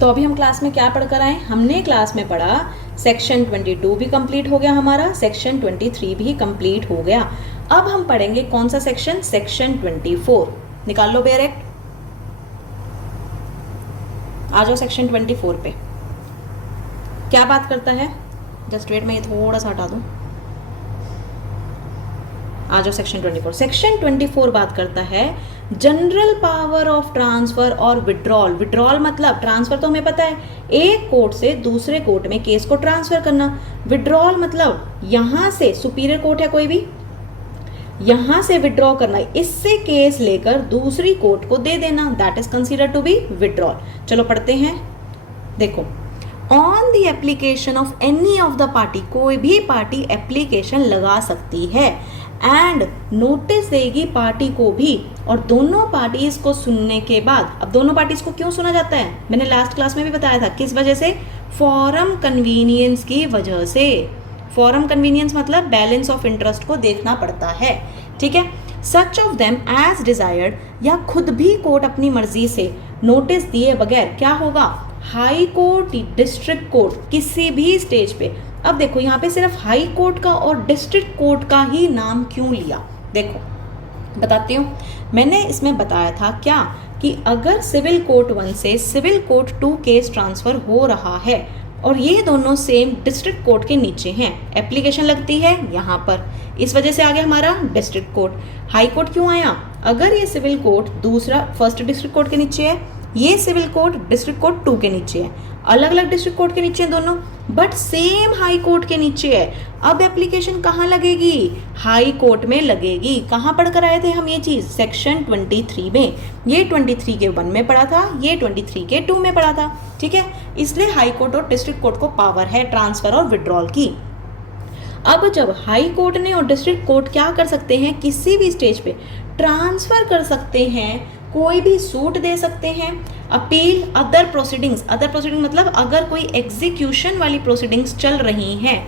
तो अभी हम क्लास में क्या पढ़कर आए? हमने क्लास में पढ़ा सेक्शन 22 भी कंप्लीट हो गया हमारा, सेक्शन 23 भी कंप्लीट हो गया। अब हम पढ़ेंगे कौन सा सेक्शन? सेक्शन 24। निकाल लो बेयर एक्ट, आ जाओ सेक्शन 24 पे। क्या बात करता है? जस्ट वेट, मैं ये थोड़ा सा हटा दूं। आ जाओ सेक्शन 24। सेक्शन 24 बात करता है जनरल पावर ऑफ ट्रांसफर और विड्रॉल। विड्रॉल मतलब ट्रांसफर तो हमें पता है, एक कोर्ट से दूसरे कोर्ट में केस को ट्रांसफर करना। विड्रॉल मतलब यहां से, सुपीरियर कोर्ट है कोई भी, यहां से विड्रॉ करना, इससे केस लेकर दूसरी कोर्ट को दे देना, that is considered to be withdrawal. चलो पढ़ते हैं। देखो, on the application of any of the party, कोई भी पार्टी एप्लीकेशन लगा सकती है एंड नोटिस देगी पार्टी को भी, और दोनों पार्टीज को सुनने के बाद, अब दोनों पार्टीज को क्यों सुना जाता है? मैंने लास्ट क्लास में भी बताया था, किस वजह से? फॉरम कन्वीनियंस की वजह से। फॉरम कन्वीनियंस मतलब बैलेंस ऑफ इंटरेस्ट को देखना पड़ता है, ठीक है। Such of them as desired, या खुद भी कोर्ट अपनी मर्जी से नोटिस दिए बगैर क्या होगा? हाई कोर्ट, डिस्ट्रिक्ट कोर्ट, किसी भी स्टेज पे। अब देखो यहाँ पे सिर्फ हाई कोर्ट का और डिस्ट्रिक्ट कोर्ट का ही नाम क्यों लिया? देखो बताती हूँ। मैंने इसमें बताया था क्या कि अगर सिविल कोर्ट 1 से सिविल कोर्ट 2 केस ट्रांसफर हो रहा है और ये दोनों सेम डिस्ट्रिक्ट कोर्ट के नीचे हैं, एप्लीकेशन लगती है यहाँ पर, इस वजह से आ गया हमारा डिस्ट्रिक्ट कोर्ट। हाई कोर्ट क्यों आया? अगर ये सिविल कोर्ट दूसरा फर्स्ट डिस्ट्रिक्ट कोर्ट के नीचे है, ये सिविल कोर्ट डिस्ट्रिक्ट कोर्ट 2 के नीचे है, अलग अलग डिस्ट्रिक्ट कोर्ट के नीचे हैं दोनों, बट सेम हाई कोर्ट के नीचे है। अब एप्लीकेशन कहाँ लगेगी? हाई कोर्ट में लगेगी। कहाँ पढ़कर आए थे हम ये चीज? सेक्शन 23 में। ये 23 के 1 में पढ़ा था, ये 23 के 2 में पढ़ा था, ठीक है। इसलिए हाई कोर्ट और डिस्ट्रिक्ट कोर्ट को पावर है ट्रांसफर और विड्रॉल की। अब जब हाई कोर्ट ने और डिस्ट्रिक्ट कोर्ट क्या कर सकते हैं? किसी भी स्टेज पे ट्रांसफर कर सकते हैं, कोई भी सूट दे सकते हैं, appeal, other proceedings. Other proceeding मतलब अगर कोई एग्जीक्यूशन वाली प्रोसीडिंग्स चल रही हैं,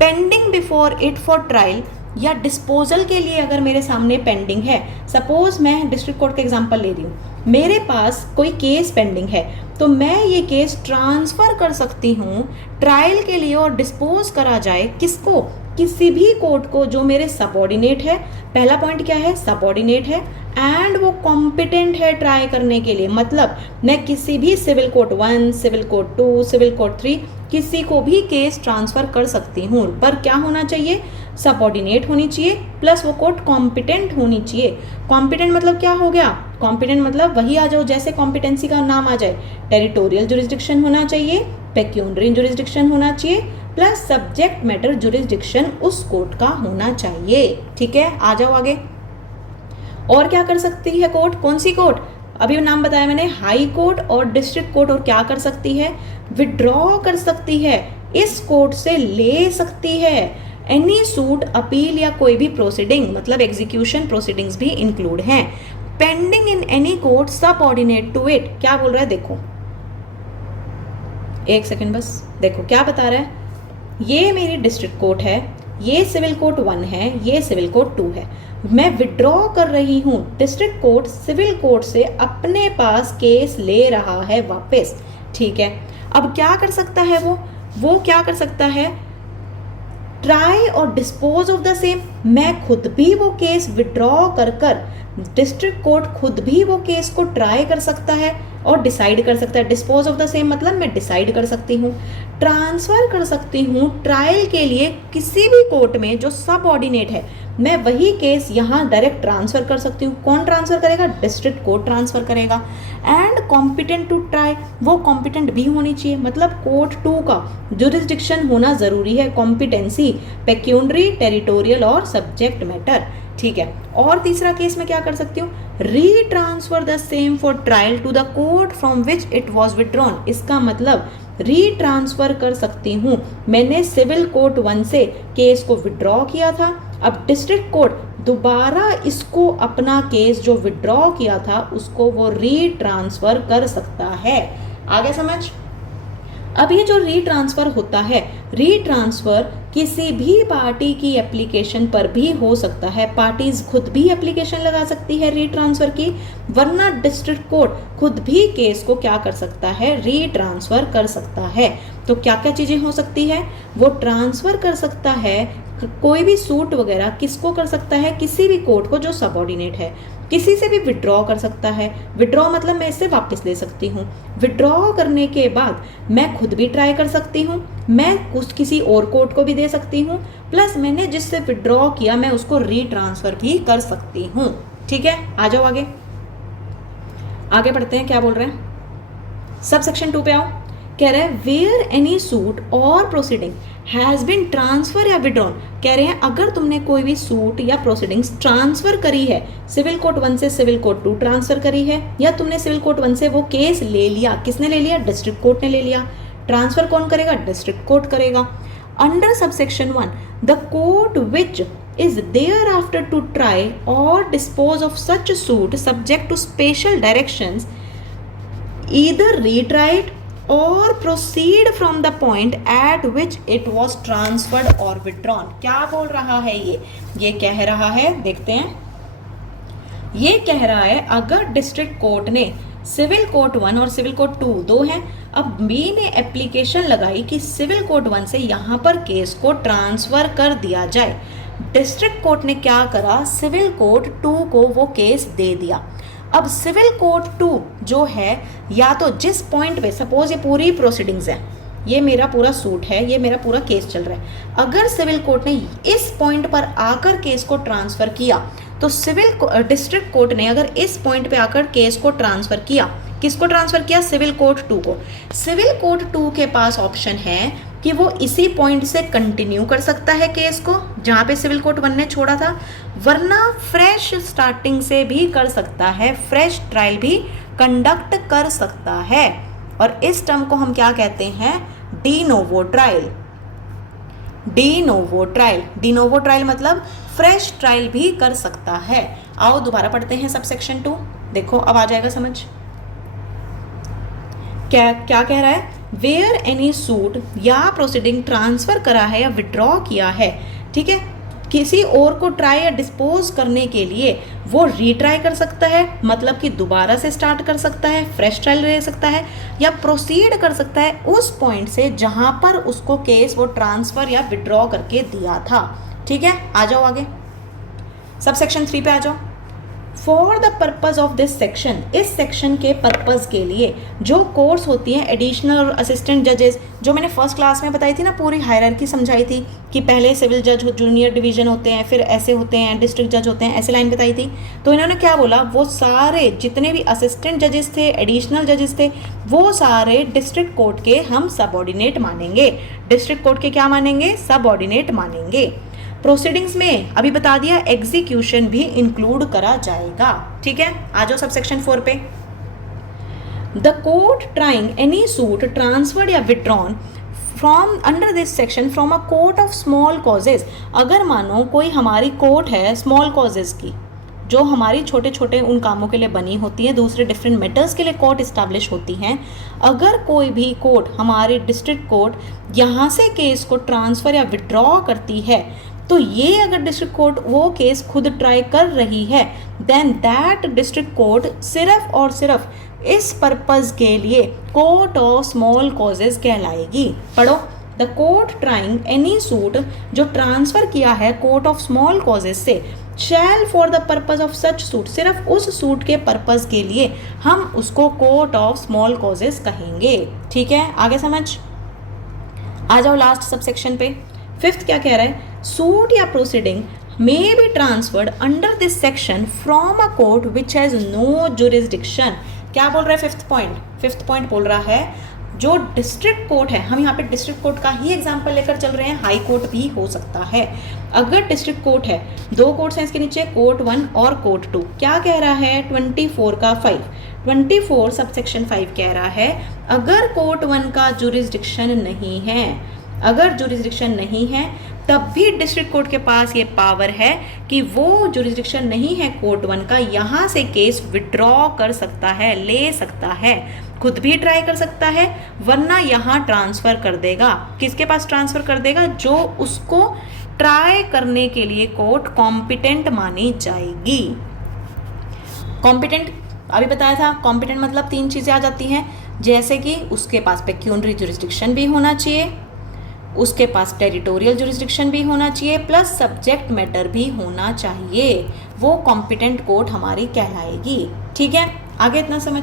pending before it for trial या डिस्पोजल के लिए अगर मेरे सामने पेंडिंग है। सपोज मैं डिस्ट्रिक्ट कोर्ट का एग्जांपल ले रही हूँ, मेरे पास कोई केस पेंडिंग है, तो मैं ये केस ट्रांसफर कर सकती हूँ ट्रायल के लिए और डिस्पोज करा जाए किसको? किसी भी कोर्ट को जो मेरे सबऑर्डिनेट है। पहला पॉइंट क्या है? सबऑर्डिनेट है एंड वो कॉम्पिटेंट है ट्राई करने के लिए। मतलब मैं किसी भी civil court 1, civil court 2, civil court 3 किसी को भी केस ट्रांसफर कर सकती हूँ, पर क्या होना चाहिए? सबऑर्डिनेट होनी चाहिए, प्लस वो कोर्ट कॉम्पिटेंट होनी चाहिए। कॉम्पिटेंट मतलब क्या हो गया? कॉम्पिटेंट मतलब वही आ जाओ जैसे कॉम्पिटेंसी का नाम आ जाए, टेरिटोरियल जुरिस्डिक्शन होना चाहिए, पेक्यूनरी जुरिस्डिक्शन होना चाहिए, प्लस सब्जेक्ट मैटर जुरिस्डिक्शन उस कोर्ट का होना चाहिए, ठीक है। आ जाओ आगे। और क्या कर सकती है कोर्ट? कौन सी कोर्ट? अभी नाम बताया मैंने, हाई कोर्ट और डिस्ट्रिक्ट कोर्ट। और क्या कर सकती है? विड्रॉ कर सकती है, इस कोर्ट से ले सकती है एनी सूट, अपील या कोई भी प्रोसीडिंग, मतलब एग्जीक्यूशन प्रोसीडिंग्स भी इंक्लूड हैं, pending in any court subordinate to it. क्या बोल रहा है? देखो एक सेकंड बस, देखो क्या बता रहा है। ये मेरी डिस्ट्रिक्ट कोर्ट है, ये सिविल कोर्ट 1 है, ये सिविल कोर्ट 2 है। मैं विड्रॉ कर रही हूँ, डिस्ट्रिक्ट कोर्ट सिविल कोर्ट से अपने पास केस ले रहा है वापस, ठीक है। अब क्या कर सकता है वो क्या कर सकता है? ट्राई और डिस्पोज ऑफ द सेम। मैं खुद भी वो केस विड्रॉ कर डिस्ट्रिक्ट कोर्ट खुद भी वो केस को ट्राई कर सकता है और डिसाइड कर सकता है। डिस्पोज ऑफ द सेम मतलब मैं डिसाइड कर सकती हूँ, ट्रांसफर कर सकती हूँ ट्रायल के लिए किसी भी कोर्ट में जो सबऑर्डिनेट है। मैं वही केस यहाँ डायरेक्ट ट्रांसफर कर सकती हूँ। कौन ट्रांसफर करेगा? डिस्ट्रिक्ट कोर्ट ट्रांसफर करेगा। एंड कॉम्पिटेंट टू ट्राई, वो कॉम्पिटेंट भी होनी चाहिए, मतलब कोर्ट 2 का जुरिस्डिक्शन होना जरूरी है, कॉम्पिटेंसी, पेक्यूनरी, टेरिटोरियल और सब्जेक्ट मैटर, ठीक है। और तीसरा केस में क्या कर सकती हूँ? Retransfer the same for trial to the court from which it was withdrawn. इसका मतलब रीट्रांसफर कर सकती हूँ, मैंने सिविल कोर्ट 1 से केस को विड्रॉ किया था, अब डिस्ट्रिक्ट कोर्ट दोबारा इसको अपना केस जो विड्रॉ किया था उसको वो रीट्रांसफर कर सकता है। आगे समझ? अब ये जो रीट्रांसफर होता है, रीट्रांसफर किसी भी पार्टी की एप्लीकेशन पर भी हो सकता है। पार्टीज खुद भी एप्लीकेशन लगा सकती है रीट्रांसफर की, वरना डिस्ट्रिक्ट कोर्ट खुद भी केस को क्या कर सकता है, रीट्रांसफर कर सकता है। तो क्या क्या चीजें हो सकती है, वो ट्रांसफर कर सकता है कोई भी सूट वगैरह, किसको कर सकता है, किसी भी कोर्ट को जो सबऑर्डिनेट है। किसी से भी विड्रॉ कर सकता है, विड्रॉ मतलब मैं इससे वापस ले सकती हूँ। विड्रॉ करने के बाद मैं खुद भी ट्राई कर सकती हूँ, मैं किसी और कोर्ट को भी दे सकती हूँ, प्लस मैंने जिससे विड्रॉ किया मैं उसको रीट्रांसफर भी कर सकती हूँ। ठीक है, आ जाओ आगे, आगे पढ़ते हैं क्या बोल रहे हैं। सब सेक्शन 2 पे आओ। कह रहे हैं वेयर एनी सूट और प्रोसीडिंग हैज बीन ट्रांसफर या विड्रॉन। कह रहे हैं अगर तुमने कोई भी सूट या प्रोसीडिंग्स ट्रांसफर करी है, सिविल कोर्ट 1 से सिविल कोर्ट 2 ट्रांसफर करी है, या तुमने सिविल कोर्ट 1 से वो केस ले लिया, किसने ले लिया, डिस्ट्रिक्ट कोर्ट ने ले लिया। ट्रांसफर कौन करेगा, डिस्ट्रिक्ट कोर्ट करेगा। Under subsection 1 the court which is thereafter to try or dispose of such suit subject to special directions either retry it or proceed from the point at which it was transferred or withdrawn। क्या बोल रहा है ये कह रहा है, देखते हैं। ये कह रहा है अगर डिस्ट्रिक्ट कोर्ट ने सिविल कोर्ट 1 और सिविल कोर्ट 2 दो हैं, अब बी ने एप्लीकेशन लगाई कि सिविल कोर्ट 1 से यहां पर केस को ट्रांसफर कर दिया जाए। डिस्ट्रिक्ट कोर्ट ने क्या करा, सिविल कोर्ट 2 को वो केस दे दिया। अब सिविल कोर्ट 2 जो है, या तो जिस पॉइंट पे, सपोज ये पूरी प्रोसीडिंग्स है, ये मेरा पूरा सूट है, ये मेरा पूरा केस चल रहा है, अगर सिविल कोर्ट ने इस पॉइंट पर आकर केस को ट्रांसफर किया, तो डिस्ट्रिक्ट कोर्ट ने अगर इस पॉइंट पे आकर केस को ट्रांसफर किया, किसको ट्रांसफर किया, सिविल कोर्ट 2 को। सिविल कोर्ट 2 के पास ऑप्शन है कि वो इसी पॉइंट से कंटिन्यू कर सकता है केस को जहां पे सिविल कोर्ट 1 ने छोड़ा था, वरना फ्रेश स्टार्टिंग से भी कर सकता है, फ्रेश ट्रायल भी कंडक्ट कर सकता है। और इस टर्म को हम क्या कहते हैं, de novo trial. De novo trial, de novo trial मतलब फ्रेश ट्रायल भी कर सकता है। आओ दोबारा पढ़ते हैं सब सेक्शन 2, देखो अब आ जाएगा समझ। क्या कह रहा है, वेयर एनी सूट या प्रोसीडिंग ट्रांसफर करा है या विड्रॉ किया है, ठीक है, किसी और को ट्राई या डिस्पोज करने के लिए वो रीट्राई कर सकता है, मतलब कि दोबारा से स्टार्ट कर सकता है, फ्रेश ट्रायल ले सकता है, या प्रोसीड कर सकता है उस पॉइंट से जहां पर उसको केस वो ट्रांसफर या विड्रॉ करके दिया था। ठीक है, आ जाओ आगे, सब सेक्शन 3 पे आ जाओ। For the purpose of this section, इस सेक्शन के पर्पज के लिए जो कोर्स होती हैं एडिशनल और असिस्टेंट जजेस, जो मैंने फर्स्ट क्लास में बताई थी ना, पूरी हायरार्की समझाई थी कि पहले सिविल जज जूनियर डिवीजन होते हैं, फिर ऐसे होते हैं, डिस्ट्रिक्ट जज होते हैं, ऐसे लाइन बताई थी। तो इन्होंने क्या बोला, वो सारे जितने भी असिस्टेंट जजेस थे, एडिशनल जजेस थे, वो सारे डिस्ट्रिक्ट कोर्ट के हम सबऑर्डिनेट मानेंगे। डिस्ट्रिक्ट कोर्ट के क्या मानेंगे, सबऑर्डिनेट मानेंगे। प्रोसीडिंग्स में अभी बता दिया एग्जीक्यूशन भी इंक्लूड करा जाएगा। ठीक है, आ जाओ सब सेक्शन 4 पे। The court trying any suit transferred या withdrawn from under this section from a court of small causes. अगर मानो कोई हमारी कोर्ट है स्मॉल कॉजेज की, जो हमारी छोटे छोटे उन कामों के लिए बनी होती है, दूसरे डिफरेंट मैटर्स के लिए कोर्ट इस्टेब्लिश होती हैं, अगर कोई भी कोर्ट हमारे डिस्ट्रिक्ट कोर्ट यहाँ से केस को ट्रांसफ़र या विड्रॉ करती है, तो ये अगर डिस्ट्रिक्ट कोर्ट वो केस खुद ट्राई कर रही है, देन दैट डिस्ट्रिक्ट कोर्ट सिर्फ और सिर्फ इस पर्पज़ के लिए कोर्ट ऑफ स्मॉल कॉजेज कहलाएगी। पढ़ो, the court trying any suit जो ट्रांसफ़र किया है कोर्ट ऑफ स्मॉल कॉजेज से, shall for the purpose of such suit, सिर्फ उस सूट के पर्पज़ के लिए हम उसको कोर्ट ऑफ स्मॉल कॉजेज कहेंगे। ठीक है, आगे समझ, आ जाओ लास्ट सब सेक्शन पे। 5th क्या कह रहा है, सूट या proceeding may be transferred under this section from a court which has no jurisdiction. क्या बोल रहा है 5th पॉइंट बोल रहा है, जो डिस्ट्रिक्ट कोर्ट है, हम यहाँ पे डिस्ट्रिक्ट कोर्ट का ही एग्जाम्पल लेकर चल रहे हैं, हाई कोर्ट भी हो सकता है। अगर डिस्ट्रिक्ट कोर्ट है, 2 कोर्ट्स हैं इसके नीचे, कोर्ट 1 और कोर्ट 2, क्या कह रहा है 24 का 5, 24 सब सेक्शन 5 कह रहा है, अगर कोर्ट 1 का जुरिस्डिक्शन नहीं है, अगर जुरिस्डिक्शन नहीं है तब भी डिस्ट्रिक्ट कोर्ट के पास ये पावर है कि वो जुरिस्डिक्शन नहीं है कोर्ट 1 का, यहाँ से केस विड्रॉ कर सकता है, ले सकता है, खुद भी ट्राई कर सकता है, वरना यहाँ ट्रांसफ़र कर देगा। किसके पास ट्रांसफ़र कर देगा? जो उसको ट्राई करने के लिए कोर्ट कॉम्पिटेंट मानी जाएगी। कॉम्पिटेंट अभी बताया था, कॉम्पिटेंट मतलब 3 चीज़ें आ जाती हैं, जैसे कि उसके पास पेक्यूनरी जुरिस्डिक्शन भी होना चाहिए, उसके पास टेरिटोरियल जुरिस्डिक्शन भी होना चाहिए, प्लस सब्जेक्ट मैटर भी होना चाहिए। वो कॉम्पिटेंट कोर्ट हमारी कहलाएगी। ठीक है, आगे इतना समझ।